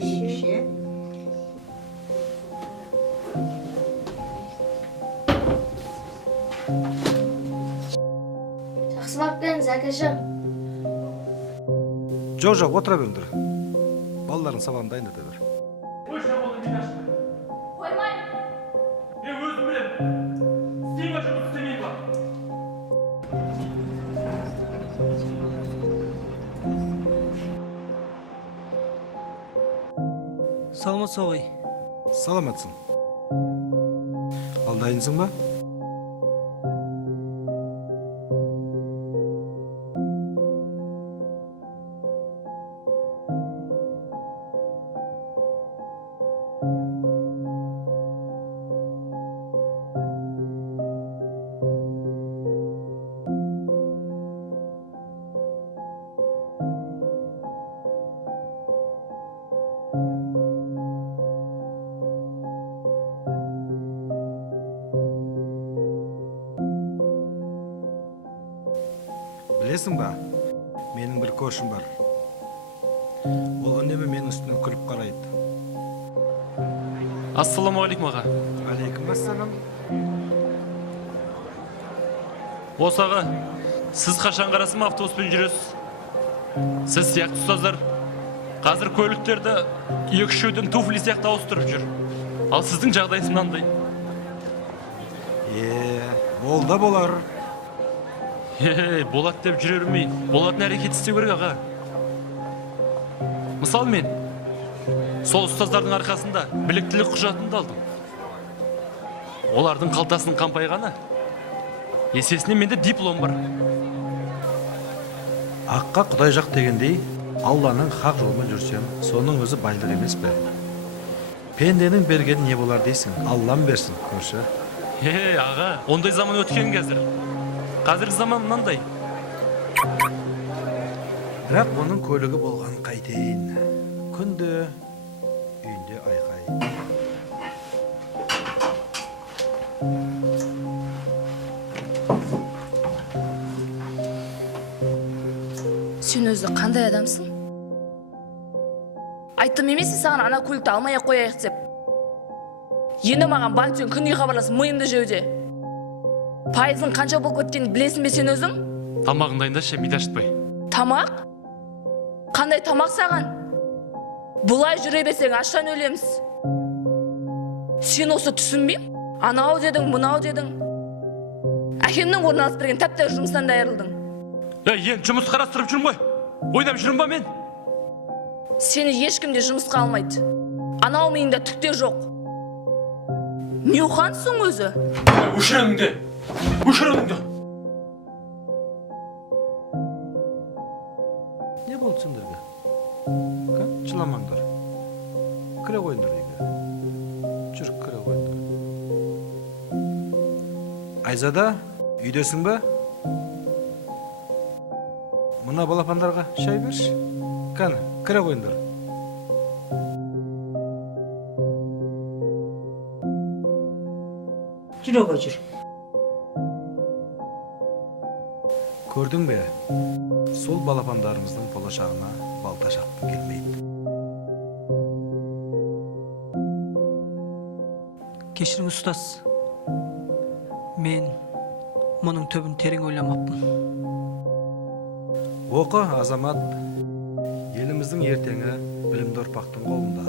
Şişe. Жақсы барып келіңіз, әкешім. Жоқ, отыра беріңдер. Балалардың сабағын дайындата бер. Қойша болды мен ашты. Қоймайын. Мен өзім білем. Істейін ба жұмыс істемейін ба? Саламатсың ғой. Саламатсың. Ал дайынсың ба? Білесің ба? Менің бір көршім бар. Ол үнемі менің үстінен күліп қарайды. Ассаламағалейкум аға. Алейкум ассалам. Осы аға, сіз қашан қарасым автобуспен жүресіз? Сіз сияқты ұстаздар қазір көліктерді 2-3 туфли сияқты ауыстырып жүр. Ал сіздің жағдайыңыз мынандай. Ол да болар. Болады деп жүре бермей, болатын әрекет істеу керек аға. Мысалы мен сол ұстаздардың арқасында біліктілік құжатымды алдым. Олардың қалтасының қампайғаны, есесіне менде диплом бар. Аққа Құдай жақ дегендей, Алланың хақ жолымен жүрсем, соның өзі байлық емес пе? Пенденің бергені не болар дейсің? Аллам берсін, көрші. Аға, ондай заман өткен қазір. Қазіргі заман мынандай. Бірақ оның көлігі болған қайтейін. Күнде үйінде айқай. Сен өзі қандай адамсың? Айттым емес саған ана көлікті алмай-ақ қояйық деп. Енді маған банктен күнде хабарласып миымды жеуде. Пайызың қанша болып кеткенін білесің бе сен өзің? Тамағын дайындашы, миды ашытпай. Тамақ? Қандай тамақ саған? Бұлай жүре берсең аштан өлеміз. Сен осы түсінбейм? Анау дедің, мынау дедің. Әкемнің орналасып берген тәп-тәуір жұмыстан да айырылдың. Ең жұмыс қарастырып жүрмін ғой. Ойнап жүрмін ба мен? Сені ешкім де жұмысқа алмайды. Анау миыңда түк те жоқ. Не ұқансың өзі? Өшіріңді! Өшіріңді! Не болды сендерге? Жыламаңдар. Кіре қойыңдар үйге. Жүр, кіре қойыңдар. Айзада, үйдесің бе? Мына балапандарға шай берші. Кәні, кіре қойыңдар. Жүре ғой жүр. Көрдің бе? Сол балапандарымыздың болашағына балта шапқым келмейді. Кешіріңіз ұстаз. Мен мұның төбін терең ойламаппын. Оқы, азамат. Еліміздің ертеңі білімді ұрпақтың қолында.